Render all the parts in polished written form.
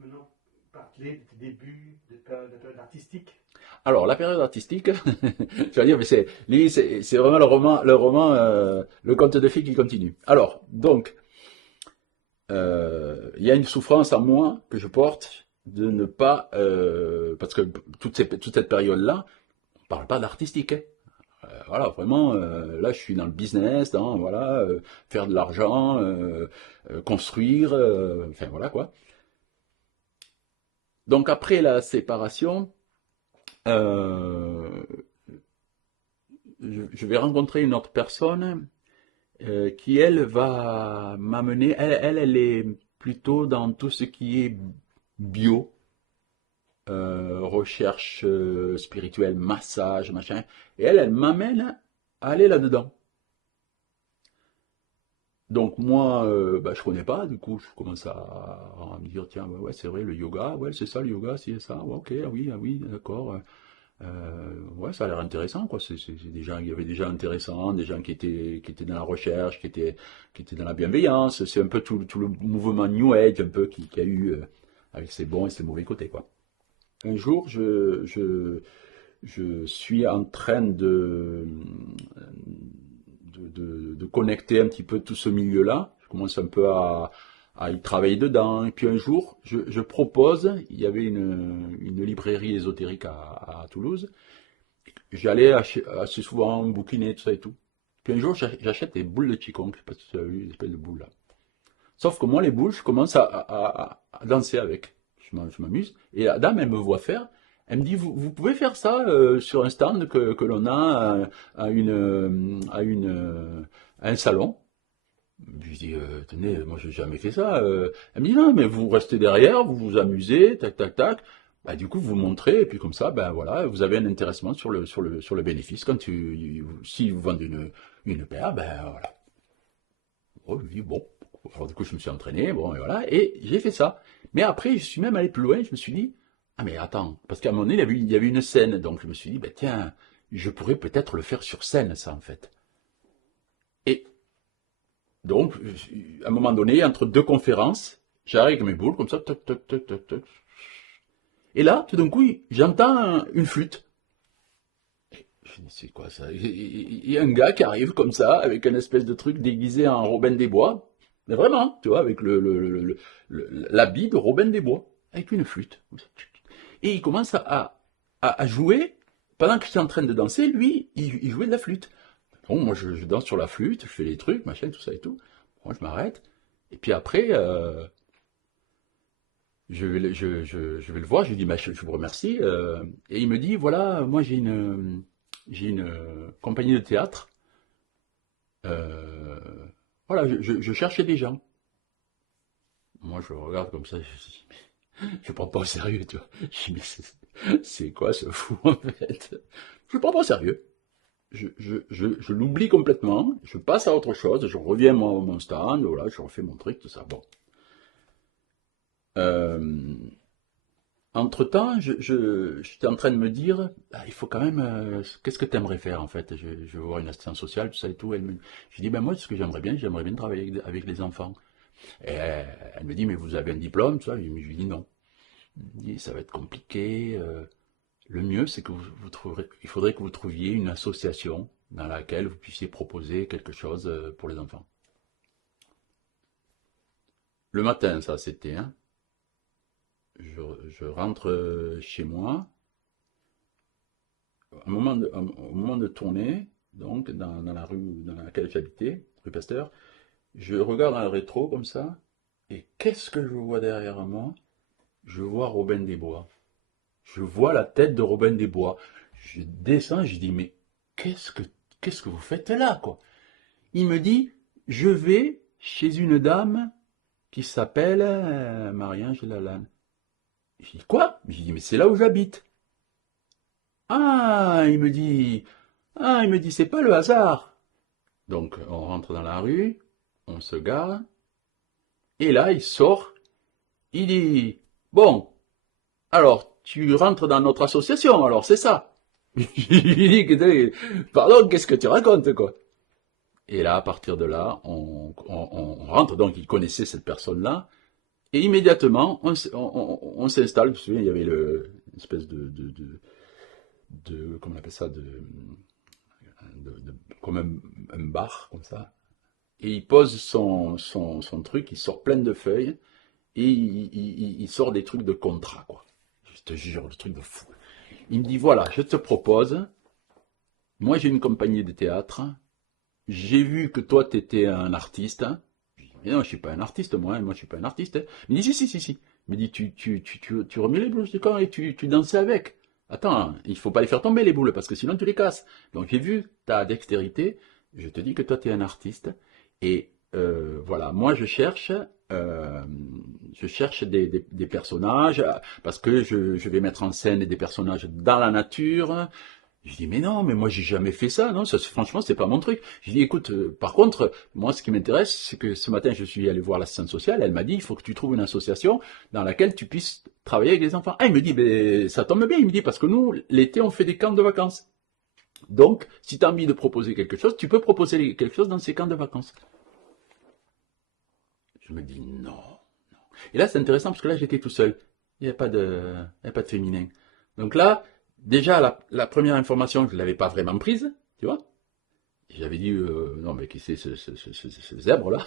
maintenant parler de tes débuts, de ta période artistique. Alors, la période artistique, je vais dire, mais c'est vraiment le conte de fées qui continue. Alors, donc, il y a une souffrance en moi que je porte de ne pas, parce que toute cette période-là, on parle pas d'artistique, hein. Voilà, vraiment, là, je suis dans le business, dans, voilà, faire de l'argent, construire, enfin, voilà, quoi. Donc, après la séparation, euh, je vais rencontrer une autre personne qui, elle, va m'amener, elle est plutôt dans tout ce qui est bio, recherche spirituelle, massage, machin. Et elle m'amène à aller là-dedans. Donc moi, bah, je connais pas, du coup, je commence à me dire, tiens, ouais, ouais, c'est vrai, le yoga, ouais, c'est ça, le yoga, c'est ça, ouais, ok, ah oui, d'accord. Ouais, ça a l'air intéressant, quoi. C'est des gens, il y avait des gens intéressants, des gens qui étaient dans la recherche, qui étaient dans la bienveillance. C'est un peu tout le mouvement New Age, un peu, qui a eu, avec ses bons et ses mauvais côtés, quoi. Un jour, je suis en train de connecter un petit peu tout ce milieu-là. Je commence un peu à y travailler dedans. Et puis un jour, je propose, il y avait une librairie ésotérique à Toulouse. J'allais assez souvent bouquiner, tout ça et tout. Puis un jour, j'achète des boules de Qigong. Je sais pas si tu as vu, des espèces de boules là. Sauf que moi, les boules, je commence à danser avec. Je m'amuse. Et la dame, elle me voit faire. Elle me dit, vous pouvez faire ça sur un stand que l'on a à un salon. Je lui dis, tenez, moi, j'ai jamais fait ça. Elle me dit, non, mais vous restez derrière, vous vous amusez, tac, tac, tac. Bah, du coup, vous montrez, et puis comme ça, ben voilà, vous avez un intéressement sur le bénéfice. Si vous vendez une paire, ben voilà. Bon, je lui dis, bon. Alors du coup, je me suis entraîné, bon, et voilà, et j'ai fait ça. Mais après, je suis même allé plus loin, je me suis dit, ah mais attends, parce qu'à un moment donné, il y avait une scène, donc je me suis dit, ben tiens, je pourrais peut-être le faire sur scène, ça, en fait. Et donc, à un moment donné, entre deux conférences, j'arrive avec mes boules, comme ça, toc, toc, toc, toc, toc. Et là, tout d'un coup, j'entends une flûte. Je dis, c'est quoi ça? Il y a un gars qui arrive comme ça, avec un espèce de truc déguisé en Robin des Bois. Mais vraiment, tu vois, avec l'habit de Robin des Bois, avec une flûte. Et il commence à jouer. Pendant que je suis en train de danser, lui, il jouait de la flûte. Bon, moi, je danse sur la flûte, je fais les trucs, machin, tout ça et tout. Moi, je m'arrête. Et puis après, je vais le voir, je lui dis, bah, je vous remercie. Et il me dit, voilà, moi, j'ai une compagnie de théâtre. Euh, voilà, je cherchais des gens. Moi, je le regarde comme ça, je prends pas au sérieux, tu vois. Je dis, mais c'est quoi ce fou, en fait? Je le prends pas au sérieux. Je l'oublie complètement, je passe à autre chose, je reviens à mon stand, voilà, je refais mon truc, tout ça. Bon. Euh, Entre-temps, j'étais en train de me dire, ah, il faut quand même, qu'est-ce que tu aimerais faire en fait? Je veux voir une assistante sociale, tout ça et tout. Je dis, ben moi, ce que j'aimerais bien travailler avec les enfants. Et elle me dit, mais vous avez un diplôme, tout ça? Je lui dis non. Elle me dit, ça va être compliqué. Le mieux, c'est que il faudrait que vous trouviez une association dans laquelle vous puissiez proposer quelque chose pour les enfants. Le matin, ça, c'était, hein. Je rentre chez moi. Au moment de tourner, donc, dans la rue dans laquelle j'habitais, rue Pasteur, je regarde dans le rétro comme ça, et qu'est-ce que je vois derrière moi? Je vois Robin des Bois. Je vois la tête de Robin des Bois. Je descends, je dis, mais qu'est-ce que, qu'est-ce que vous faites là, quoi? Il me dit, je vais chez une dame qui s'appelle Marie-Ange Lalanne. Je dis, quoi? Je dis, mais c'est là où j'habite. Ah, il me dit, c'est pas le hasard. Donc, on rentre dans la rue, on se gare, et là, il sort, il dit, bon, alors, tu rentres dans notre association, alors c'est ça. Je lui dis, pardon, qu'est-ce que tu racontes, quoi? Et là, à partir de là, on rentre, donc il connaissait cette personne-là, Et immédiatement, on s'installe. Je me souviens, il y avait une espèce comment on appelle ça, comme un bar, comme ça. Et il pose son truc, il sort plein de feuilles, et il sort des trucs de contrat, quoi. Je te jure, le truc de fou. Il me dit, voilà, je te propose, moi j'ai une compagnie de théâtre, j'ai vu que toi tu étais un artiste. Je dis, mais non, je suis pas un artiste, moi je suis pas un artiste. Il me dit, si. Il me dit, tu remets les boules du camp et tu dansais avec. Attends, il faut pas les faire tomber les boules, parce que sinon tu les casses. Donc j'ai vu ta dextérité, je te dis que toi tu es un artiste, et voilà, moi je cherche des personnages, parce que je vais mettre en scène des personnages dans la nature. Je dis, mais non, mais moi j'ai jamais fait ça, non, ça, franchement, c'est pas mon truc. Je dis, écoute, par contre, moi ce qui m'intéresse, c'est que ce matin je suis allé voir l'assistante sociale, elle m'a dit, il faut que tu trouves une association dans laquelle tu puisses travailler avec les enfants. Ah, il me dit, ben, ça tombe bien, il me dit, parce que nous, l'été, on fait des camps de vacances. Donc, si tu as envie de proposer quelque chose, tu peux proposer quelque chose dans ces camps de vacances. Je me dis, non. Et là, c'est intéressant parce que là, j'étais tout seul. Il n'y a pas de féminin. Donc là, déjà, la première information, je ne l'avais pas vraiment prise, tu vois. J'avais dit, non, mais qui c'est ce zèbre-là?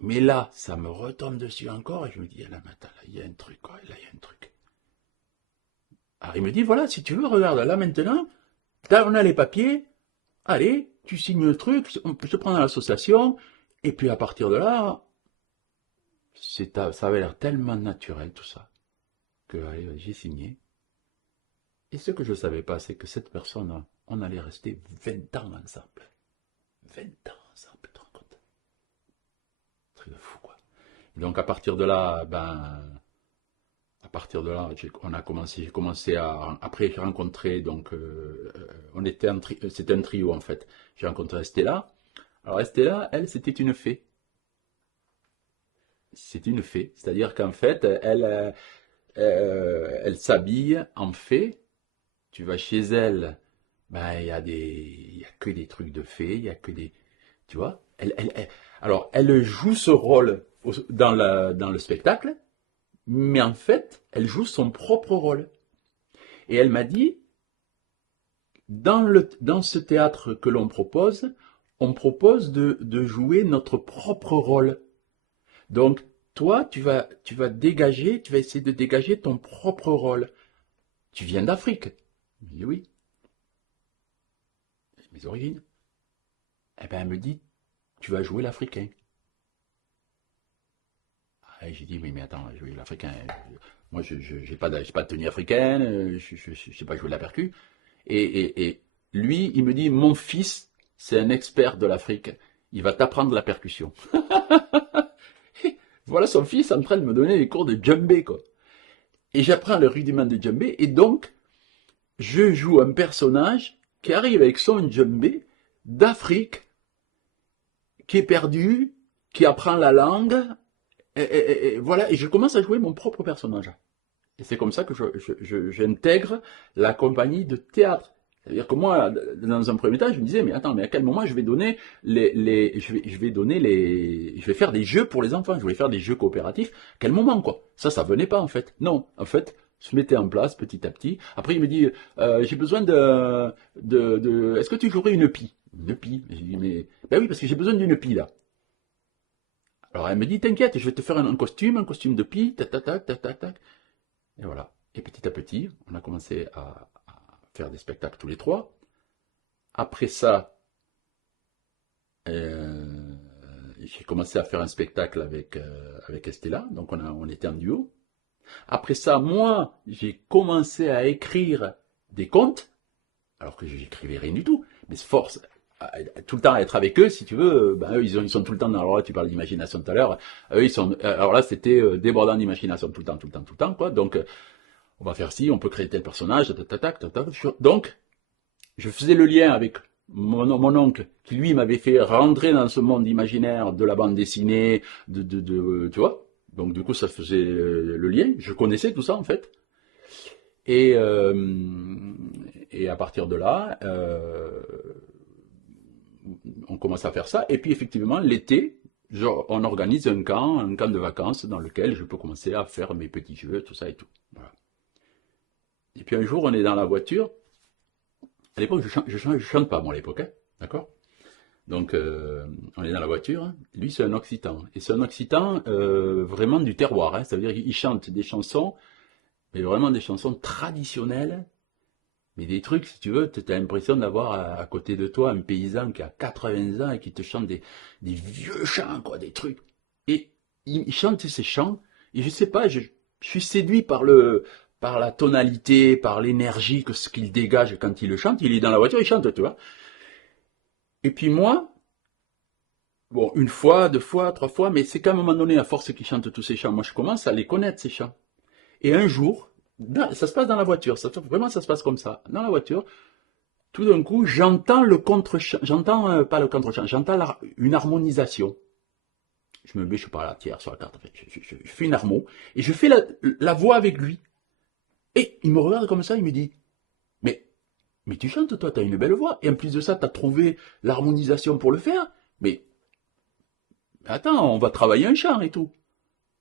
Mais là, ça me retombe dessus encore et je me dis, ah là, attends, là, il y a un truc, quoi. Là, il y a un truc. Alors, il me dit, voilà, si tu veux, regarde, là, maintenant, on a les papiers, allez, tu signes le truc, on peut se prendre à l'association, et puis à partir de là, ça avait l'air tellement naturel, tout ça, que, allez, j'ai signé. Et ce que je ne savais pas, c'est que cette personne, on allait rester 20 ans ensemble. 20 ans ensemble, tu te rends compte? Truc de fou, quoi. Et donc à partir de là, j'ai commencé à, après j'ai rencontré, donc, c'était un trio en fait. J'ai rencontré Estella. Alors Estella, elle, c'était une fée. C'était une fée, c'est-à-dire qu'en fait, elle s'habille en fée. Tu vas chez elle, ben, il y a que des trucs de fées, il y a que des, tu vois. Alors, elle joue ce rôle dans le spectacle, mais en fait, elle joue son propre rôle. Et elle m'a dit, dans ce théâtre que l'on propose, on propose de jouer notre propre rôle. Donc, toi, tu vas dégager, tu vas essayer de dégager ton propre rôle. Tu viens d'Afrique. Je dis oui. Mes origines. Eh ben, elle me dit, tu vas jouer l'Africain. Ah, j'ai dit, oui, mais attends, jouer l'Africain. Moi, je n'ai pas, j'ai pas de tenue africaine, je ne sais pas jouer de la percu. Et lui, il me dit, mon fils, c'est un expert de l'Afrique. Il va t'apprendre la percussion. Voilà son fils en train de me donner les cours de djembé, quoi. Et j'apprends le rudiment de djembé, et donc, je joue un personnage qui arrive avec son djembé d'Afrique, qui est perdu, qui apprend la langue, et voilà, et je commence à jouer mon propre personnage. Et c'est comme ça que j'intègre la compagnie de théâtre. C'est-à-dire que moi, dans un premier temps, je me disais, mais attends, mais à quel moment je vais donner je vais faire des jeux pour les enfants, je vais faire des jeux coopératifs. À quel moment, quoi? Ça venait pas, en fait. Non, en fait, je mettais en place petit à petit. Après, il me dit, j'ai besoin est-ce que tu jouerais une pie? Une pie? J'ai dit, mais, ben oui, parce que j'ai besoin d'une pie, là. Alors, elle me dit, t'inquiète, je vais te faire un costume de pie, tac, tac, tac, tac, tac, tac. Et voilà. Et petit à petit, on a commencé à faire des spectacles tous les trois. Après ça, j'ai commencé à faire un spectacle avec Estella, donc on était en duo. Après ça, moi, j'ai commencé à écrire des contes, alors que je n'écrivais rien du tout. Mais force, tout le temps à être avec eux, si tu veux, ben, eux, ils sont tout le temps dans, alors là, tu parles d'imagination tout à l'heure, eux, alors là, c'était débordant d'imagination tout le temps, quoi. Donc, on va faire ci, on peut créer tel personnage, donc, je faisais le lien avec mon oncle, qui lui m'avait fait rentrer dans ce monde imaginaire de la bande dessinée, tu vois. Donc du coup, ça faisait le lien. Je connaissais tout ça en fait. Et, et à partir de là, on commence à faire ça. Et puis effectivement, l'été, on organise un camp de vacances dans lequel je peux commencer à faire mes petits jeux, tout ça et tout. Voilà. Et puis un jour, on est dans la voiture. À l'époque, je chante pas, moi, à l'époque, hein, d'accord? Donc, on est dans la voiture. Hein. Lui, c'est un Occitan. Et c'est un Occitan vraiment du terroir. Hein. Ça veut dire qu'il chante des chansons, mais vraiment des chansons traditionnelles. Mais des trucs, si tu veux, tu as l'impression d'avoir à côté de toi un paysan qui a 80 ans et qui te chante des vieux chants, quoi, des trucs. Et il chante ces chants, et je sais pas, je suis séduit par la tonalité, par l'énergie que ce qu'il dégage quand il le chante. Il est dans la voiture, il chante, tu vois. Et puis moi, bon, une fois, deux fois, trois fois, mais c'est qu'à un moment donné, à force qu'il chante tous ces chants, moi je commence à les connaître, ces chants. Et un jour, ça se passe dans la voiture, vraiment ça se passe comme ça. Dans la voiture, tout d'un coup, j'entends le contre-chant, j'entends pas le contre-chant, j'entends une harmonisation. Je me mets, je sais pas, la tiers sur la carte, je fais une harmo, et je fais la voix avec lui. Et il me regarde comme ça, il me dit, mais tu chantes toi, t'as une belle voix, et en plus de ça, t'as trouvé l'harmonisation pour le faire, mais attends, on va travailler un chant et tout.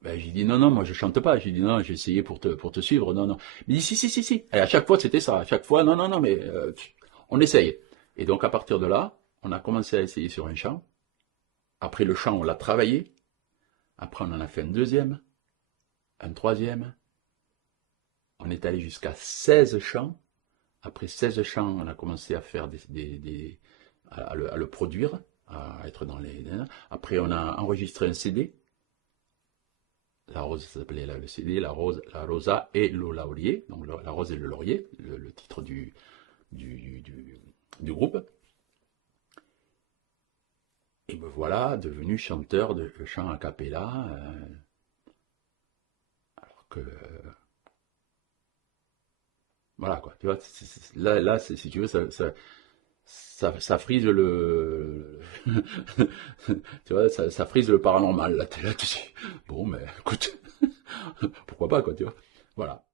Ben, j'ai dit non, non, moi je chante pas. J'ai dit non, j'ai essayé pour te suivre, non, non. Il dit si, si, si, si. Et à chaque fois c'était ça. À chaque fois, non, non, non, mais on essaye. Et donc à partir de là, on a commencé à essayer sur un chant. Après le chant, on l'a travaillé. Après on en a fait un deuxième, un troisième. On est allé jusqu'à 16 chants. Après 16 chants, on a commencé à faire à le produire, à être dans les. Après on a enregistré un CD. La rose, ça s'appelait le CD, la rosa et le laurier, donc la rose et le laurier, le titre du groupe. Et me voilà devenu chanteur de chant a cappella, alors que voilà quoi, tu vois, là si tu veux, ça frise tu vois, ça frise le paranormal, là, t'es là, tu dis, bon, mais écoute, pourquoi pas, quoi, tu vois, voilà.